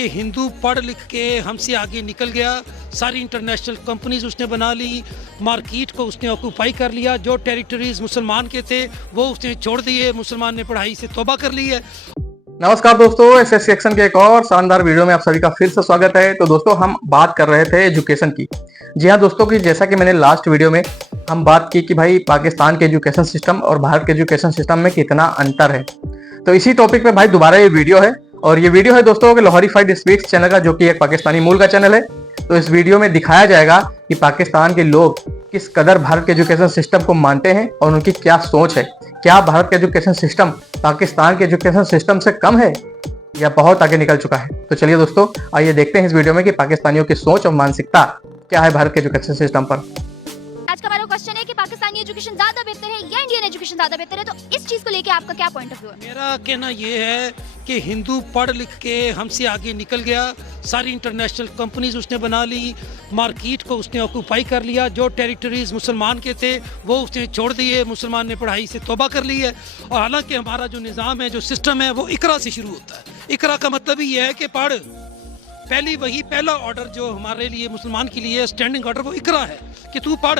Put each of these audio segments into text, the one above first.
कि हिंदू पढ़ लिख के हमसे आगे निकल गया, सारी इंटरनेशनल कंपनीज उसने बना ली, मार्केट को उसने ऑक्यूपाई कर लिया, जो टेरिटरीज मुसलमान के थे वो उसने छोड़ दिए, मुसलमान ने पढ़ाई से तौबा कर ली है। नमस्कार दोस्तों, एसएस सेक्शन के एक और शानदार वीडियो में आप सभी का फिर से स्वागत है। तो दोस्तों, हम बात कर रहे थे एजुकेशन की। जी हाँ दोस्तों, कि जैसा कि मैंने लास्ट वीडियो में हम बात की कि भाई पाकिस्तान के एजुकेशन सिस्टम और भारत के एजुकेशन सिस्टम में कितना अंतर है। तो इसी टॉपिक पे भाई दोबारा ये वीडियो है, और ये वीडियो है दोस्तों कि लाहौरीफाइड स्पीक्स चैनल का, जो कि एक पाकिस्तानी मूल का चैनल है। तो इस वीडियो में दिखाया जाएगा कि पाकिस्तान के लोग किस कदर भारत के एजुकेशन सिस्टम को मानते हैं और उनकी क्या सोच है। क्या भारत का एजुकेशन सिस्टम पाकिस्तान के एजुकेशन सिस्टम से कम है या बहुत आगे निकल चुका है। तो चलिए दोस्तों, आइए देखते हैं इस वीडियो में कि पाकिस्तानियों की सोच और मानसिकता क्या है भारत के एजुकेशन सिस्टम पर। आज का हमारा क्वेश्चन है कि पाकिस्तानी एजुकेशन ज्यादा बेहतर है या इंडियन एजुकेशन ज्यादा बेहतर है। तो इस चीज को लेके आपका क्या पॉइंट ऑफ व्यू है? मेरा कहना ये है कि हिंदू पढ़ लिख के हमसे आगे निकल गया, सारी इंटरनेशनल कंपनीज उसने बना ली, मार्केट को उसने ऑक्यूपाई कर लिया, जो टेरिटरीज मुसलमान के थे वो उसने छोड़ दिए, मुसलमान ने पढ़ाई से तौबा कर ली है। और हालांकि हमारा जो निज़ाम है, जो सिस्टम है, वो इकरा से शुरू होता है। इकरा का मतलब ही है कि पढ़, पहला ऑर्डर जो हमारे लिए मुसलमान के लिए स्टैंडिंग ऑर्डर वो इकरा है कि तू पढ़।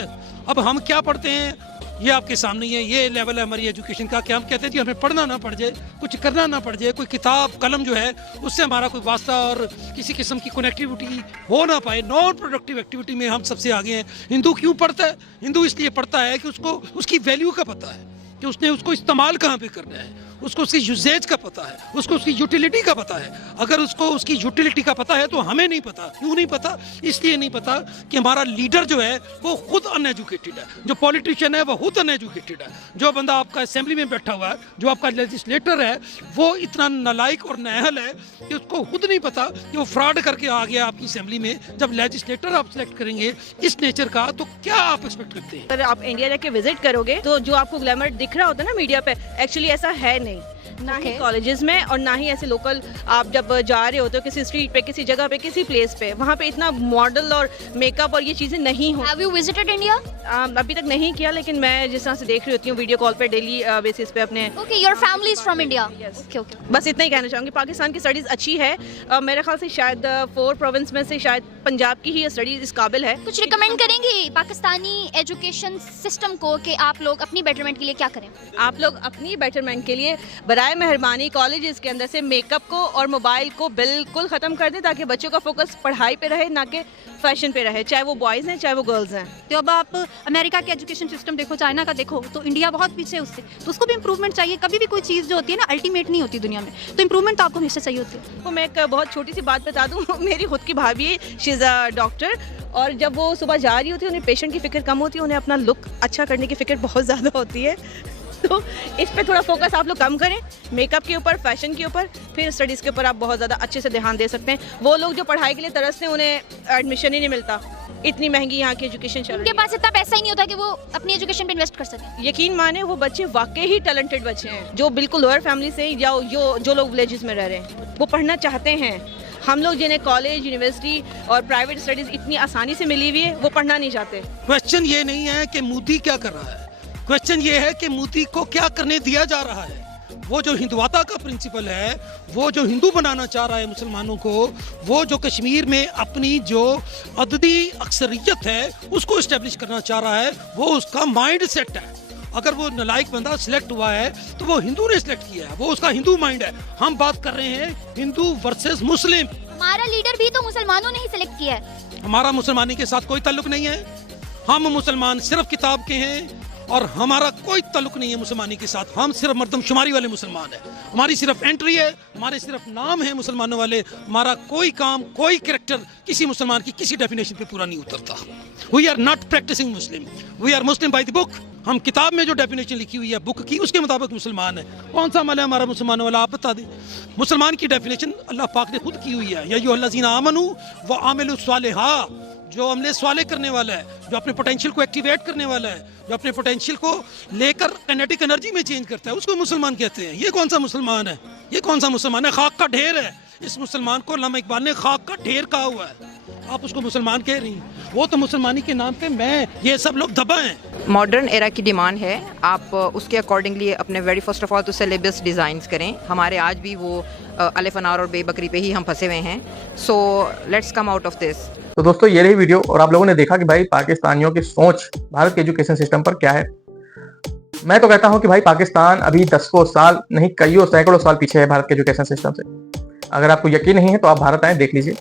अब हम क्या पढ़ते हैं ये आपके सामने ही है, ये लेवल है हमारी एजुकेशन का कि हम कहते हैं जी हमें पढ़ना ना पड़ जाए, कुछ करना ना पड़ जाए, कोई किताब कलम जो है उससे हमारा कोई वास्ता और किसी किस्म की कनेक्टिविटी हो ना पाए। नॉन प्रोडक्टिव एक्टिविटी में हम सबसे आगे हैं। हिंदू क्यों पढ़ता है? हिंदू इसलिए पढ़ता है कि उसको उसकी वैल्यू का पता है, कि उसने उसको इस्तेमाल कहाँ पे करना है, उसको उसकी यूजेज का पता है, उसको उसकी यूटिलिटी का पता है। अगर उसको उसकी यूटिलिटी का पता है तो हमें नहीं पता। क्यों नहीं पता? इसलिए नहीं पता कि हमारा लीडर जो है वो खुद अनएजुकेटेड है, जो पॉलिटिशियन है वो खुद अनएजुकेटेड है, जो बंदा आपका असेंबली में बैठा हुआ है, जो आपका लेजिस्लेटर है, वो इतना नालायक और नाअहल है कि उसको खुद नहीं पता कि वो फ्रॉड करके आ गया आपकी असेंबली में। जब लेजिस्लेटर आप सिलेक्ट करेंगे इस नेचर का, तो क्या आप एक्सपेक्ट करते हैं? अगर आप इंडिया जाके विजिट करोगे तो जो आपको ग्लैमर दिख रहा होता है ना मीडिया पे, एक्चुअली ऐसा है नहीं। ना ही कॉलेजेस में और ना ही ऐसे लोकल आप जब जा रहे होते हो किसी स्ट्रीट पे, किसी जगह पे, किसी प्लेस पे, वहाँ पे इतना मॉडल और मेकअप और ये चीजें नहीं हो। Have you visited India? अभी तक नहीं किया, लेकिन मैं जिस तरह से देख रही होती हूँ वीडियो कॉल पे डेली बेसिस पे अपने। Okay, your family is from India. Yes. Okay. बस इतना ही कहना चाहूँगी। पाकिस्तान की स्टडीज अच्छी है। मेरे ख्याल से शायद 4 प्रोविंस में से शायद पंजाब की ही स्टडीज इस काबिल है। कुछ रिकमेंड करेंगे पाकिस्तानी एजुकेशन सिस्टम को कि आप लोग अपनी बेटरमेंट के लिए क्या करें? आप लोग अपनी बेटरमेंट के लिए बराए मेहरबानी कॉलेजेस के अंदर से मेकअप को और मोबाइल को बिल्कुल ख़त्म कर दें, ताकि बच्चों का फोकस पढ़ाई पे रहे, ना कि फैशन पे रहे, चाहे वो बॉयज़ हैं चाहे वो गर्ल्स हैं। तो अब आप अमेरिका के एजुकेशन सिस्टम देखो, चाइना का देखो, तो इंडिया बहुत पीछे है उससे। तो उसको भी इंप्रूवमेंट चाहिए। कभी भी कोई चीज़ जो होती है ना अल्टीमेट नहीं होती दुनिया में, तो इंप्रूवमेंट तो आपको हमेशा चाहिए होती है। तो मैं एक बहुत छोटी सी बात बता दूँ, मेरी खुद की भाभी है, शी इज़ अ डॉक्टर, और जब वो सुबह जा रही होती है उन्हें पेशेंट की फ़िक्र कम होती है, उन्हें अपना लुक अच्छा करने की फ़िक्र बहुत ज़्यादा होती है। तो इस पे थोड़ा फोकस आप लोग कम करें, मेकअप के ऊपर, फैशन के ऊपर, फिर स्टडीज़ के ऊपर आप बहुत ज़्यादा अच्छे से ध्यान दे सकते हैं। वो लोग जो पढ़ाई के लिए तरसते हैं उन्हें एडमिशन ही नहीं मिलता, इतनी महंगी यहाँ की एजुकेशन चल रही उनके है। पास इतना पैसा ही नहीं होता कि वो अपनी एजुकेशन पे इन्वेस्ट कर सकें। यकीन माने वो बच्चे वाकई ही टैलेंटेड बच्चे हैं, जो बिल्कुल लोअर फैमिली से या जो लोग विलेजेस में रह रहे हैं, वो पढ़ना चाहते हैं। हम लोग जिन्हें कॉलेज, यूनिवर्सिटी और प्राइवेट स्टडीज़ इतनी आसानी से मिली हुई है, वो पढ़ना नहीं चाहते। क्वेश्चन ये नहीं है कि मोदी क्या कर रहा है, क्वेश्चन ये है कि मोदी को क्या करने दिया जा रहा है। वो जो हिंदुवाता का प्रिंसिपल है, वो जो हिंदू बनाना चाह रहा है मुसलमानों को, वो जो कश्मीर में अपनी जो अददी अक्सरियत है उसको इस्टेब्लिश करना चाह रहा है, वो उसका माइंड सेट है। अगर वो नालायक बंदा सिलेक्ट हुआ है तो वो हिंदू ने सिलेक्ट किया है, वो उसका हिंदू माइंड है। हम बात कर रहे हैं हिंदू वर्सेस मुस्लिम। हमारा लीडर भी तो मुसलमानों ने ही सिलेक्ट किया है। हमारा मुसलमानी के साथ कोई ताल्लुक नहीं है। हम मुसलमान सिर्फ किताब के हैं और हमारा कोई ताल्लुक नहीं है मुसलमानी के साथ। हम सिर्फ मर्दमशुमारी वाले मुसलमान हैं। हमारी सिर्फ एंट्री है, हमारे सिर्फ नाम है मुसलमानों वाले। हमारा कोई काम, कोई कैरेक्टर किसी मुसलमान की किसी डेफिनेशन पे पूरा नहीं उतरता। We are not practising Muslim, we are Muslim by the book. हम किताब में जो डेफिनेशन लिखी हुई है बुक की, उसके मुताबिक मुसलमान है। कौन सा अमल है हमारा मुसलमानों वाला, आप बता दें। मुसलमान की डेफिनेशन अल्लाह पाक ने खुद की हुई है, या अय्युहल्लज़ीना आमनू व आमिलुस सालिहात, जो अमले स्वाले करने वाला है, जो अपने पोटेंशियल को एक्टिवेट करने वाला है, जो अपने पोटेंशियल को लेकर काइनेटिक एनर्जी में चेंज करता है, उसको मुसलमान कहते हैं। ये कौन सा मुसलमान है? ये कौन सा मुसलमान है? खाक का ढेर है। इस मुसलमान को अल्लामा इकबाल ने खाक का ढेर कहा हुआ है। आप उसको मुसलमान कह रही हैं, वो तो मुसलमानी के नाम पे मैं ये सब लोग दबा हैं। मॉडर्न एरा की डिमांड है, आप उसके अकॉर्डिंगली अपने वेरी फर्स्ट ऑफ ऑल तो सिलेबस डिज़ाइंस करें। हमारे आज भी वो अलिफ अनार और बेबकरी पे ही हम फंसे हुए हैं। So let's come out of this. तो दोस्तों ये रही वीडियो और आप लोगों ने देखा कि भाई पाकिस्तानियों की सोच भारत के एजुकेशन सिस्टम पर क्या है। मैं तो कहता हूं कि भाई पाकिस्तान अभी दसों साल नहीं कईयों सैकड़ों साल पीछे है भारत के एजुकेशन सिस्टम से। अगर आपको यकीन नहीं है तो आप भारत आए, देख लीजिए,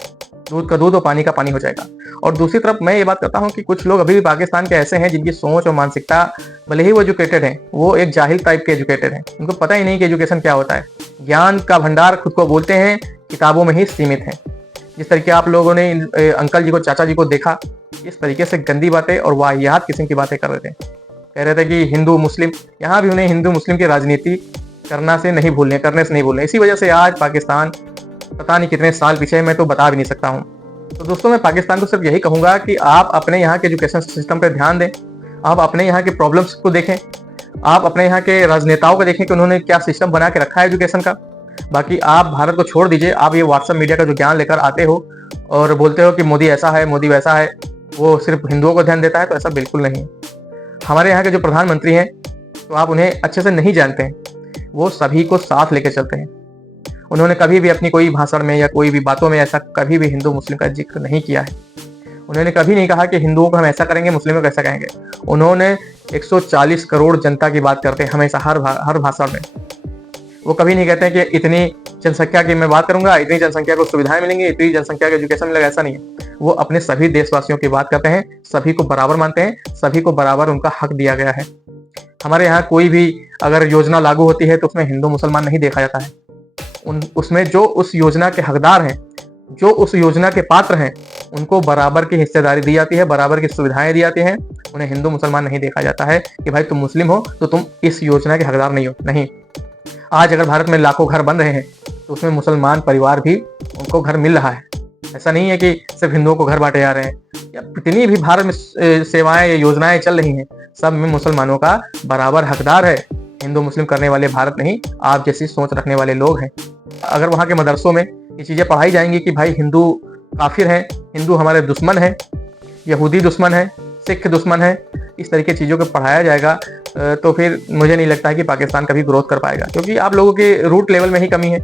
दूध का दूध और पानी का पानी हो जाएगा। और दूसरी तरफ मैं ये बात करता हूं कि कुछ लोग अभी भी पाकिस्तान के ऐसे हैं जिनकी सोच और मानसिकता, भले ही वो एजुकेटेड हैं, वो एक जाहिल टाइप के एजुकेटेड हैं। उनको पता ही नहीं कि एजुकेशन क्या होता है। ज्ञान का भंडार खुद को बोलते हैं, किताबों में ही सीमित है। जिस तरीके आप लोगों ने अंकल जी को, चाचा जी को देखा, इस तरीके से गंदी बातें और वाहियात किस्म की बातें कर रहे थे। कह रहे थे कि हिंदू मुस्लिम, यहाँ भी उन्हें हिंदू मुस्लिम की राजनीति करने से नहीं भूलने। इसी वजह से आज पाकिस्तान पता नहीं कितने साल पीछे, मैं तो बता भी नहीं सकता हूँ। तो दोस्तों मैं पाकिस्तान को सिर्फ यही कहूंगा कि आप अपने यहाँ के एजुकेशन सिस्टम पर ध्यान दें, आप अपने यहाँ के प्रॉब्लम्स को देखें, आप अपने यहाँ के राजनेताओं को देखें कि उन्होंने क्या सिस्टम बना के रखा है एजुकेशन का। बाकी आप भारत को छोड़ दीजिए, आप ये व्हाट्सएप मीडिया का जो ज्ञान लेकर आते हो और बोलते हो कि मोदी ऐसा है, मोदी वैसा है, वो सिर्फ हिंदुओं को ध्यान देता है, तो ऐसा बिल्कुल नहीं है। हमारे यहाँ के जो प्रधानमंत्री हैं तो आप उन्हें अच्छे से नहीं जानते हैं, वो सभी को साथ लेके चलते हैं। उन्होंने कभी भी अपनी कोई भाषण में या कोई भी बातों में ऐसा कभी भी हिंदू मुस्लिम का जिक्र नहीं किया है। उन्होंने कभी नहीं कहा कि हिंदुओं को हम ऐसा करेंगे, मुस्लिमों को ऐसा करेंगे। उन्होंने 140 करोड़ जनता की बात करते हैं हमेशा, हर भाषण में। वो कभी नहीं कहते हैं कि इतनी जनसंख्या की मैं बात करूंगा, इतनी जनसंख्या को सुविधाएं मिलेंगी, इतनी जनसंख्या को एजुकेशन मिलेगा, ऐसा नहीं है। वो अपने सभी देशवासियों की बात करते हैं, सभी को बराबर मानते हैं, सभी को बराबर उनका हक दिया गया है। हमारे यहाँ कोई भी अगर योजना लागू होती है तो उसमें हिंदू मुसलमान नहीं देखा जाता है। उसमें जो उस योजना के हकदार हैं, जो उस योजना के पात्र हैं, उनको बराबर की हिस्सेदारी दी जाती है, बराबर की सुविधाएं दी जाती हैं। उन्हें हिंदू मुसलमान नहीं देखा जाता है कि भाई तुम मुस्लिम हो तो तुम इस योजना के हकदार नहीं हो। नहीं, आज अगर भारत में लाखों घर बन रहे हैं तो उसमें मुसलमान परिवार भी उनको घर मिल रहा है। ऐसा नहीं है कि सिर्फ हिंदुओं को घर बांटे जा रहे हैं। या जितनी भी भारत में सेवाएं या योजनाएं चल रही हैं, सब में मुसलमानों का बराबर हकदार है। हिंदू मुस्लिम करने वाले भारत नहीं, आप जैसी सोच रखने वाले लोग हैं। अगर वहाँ के मदरसों में ये चीजें पढ़ाई जाएंगी कि भाई हिंदू काफिर हैं, हिंदू हमारे दुश्मन हैं, यहूदी दुश्मन है, सिख दुश्मन है, इस तरीके चीजों को पढ़ाया जाएगा तो फिर मुझे नहीं लगता है कि पाकिस्तान कभी ग्रोथ कर पाएगा। क्योंकि आप लोगों के रूट लेवल में ही कमी है।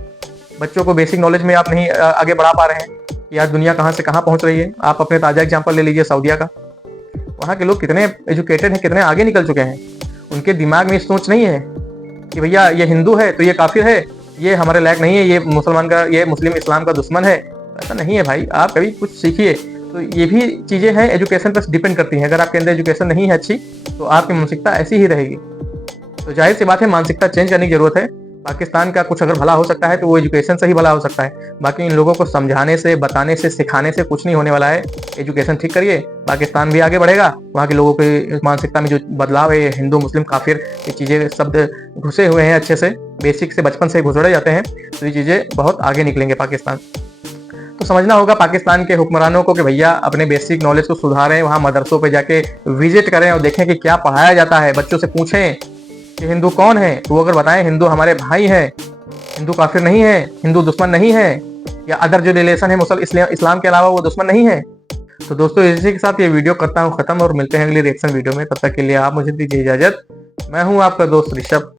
बच्चों को बेसिक नॉलेज में आप नहीं आगे बढ़ा पा रहे हैं कि यार दुनिया कहाँ से कहाँ पहुंच रही है। आप अपने ताजा एग्जाम्पल ले लीजिए सऊदीया का। वहाँ के लोग कितने एजुकेटेड हैं, कितने आगे निकल चुके हैं। उनके दिमाग में सोच नहीं है कि भैया ये हिंदू है तो ये काफिर है, ये हमारे लायक नहीं है, ये मुसलमान का, ये मुस्लिम इस्लाम का दुश्मन है। ऐसा नहीं है भाई, आप कभी कुछ सीखिए। तो ये भी चीजें हैं, एजुकेशन पर डिपेंड करती हैं। अगर आपके अंदर एजुकेशन नहीं है अच्छी तो आपकी मानसिकता ऐसी ही रहेगी। तो जाहिर सी बात है, मानसिकता चेंज करने की जरूरत है। पाकिस्तान का कुछ अगर भला हो सकता है तो वो एजुकेशन से ही भला हो सकता है। बाकी इन लोगों को समझाने से, बताने से, सिखाने से कुछ नहीं होने वाला है। एजुकेशन ठीक करिए, पाकिस्तान भी आगे बढ़ेगा। वहाँ के लोगों की मानसिकता में जो बदलाव है, हिंदू मुस्लिम काफिर, ये चीजें शब्द घुसे हुए हैं अच्छे से, बेसिक से बचपन से घुसड़े जाते हैं, तो ये चीजें बहुत आगे निकलेंगे पाकिस्तान। तो समझना होगा पाकिस्तान के हुक्मरानों को कि भैया अपने बेसिक नॉलेज को सुधारें, वहाँ मदरसों पे जाके विजिट करें और देखें कि क्या पढ़ाया जाता है। बच्चों से पूछें कि हिंदू कौन है, तो वो अगर बताएं हिंदू हमारे भाई हैं, हिंदू काफिर नहीं है, हिंदू दुश्मन नहीं है, या अदर जो रिलेशन है इस्लाम के अलावा वो दुश्मन नहीं है। तो दोस्तों इसी के साथ ये वीडियो करता हूँ खत्म और मिलते हैं अगली रिएक्शन वीडियो में। तब तक के लिए आप मुझे दीजिए इजाजत। मैं हूँ आपका दोस्त ऋषभ।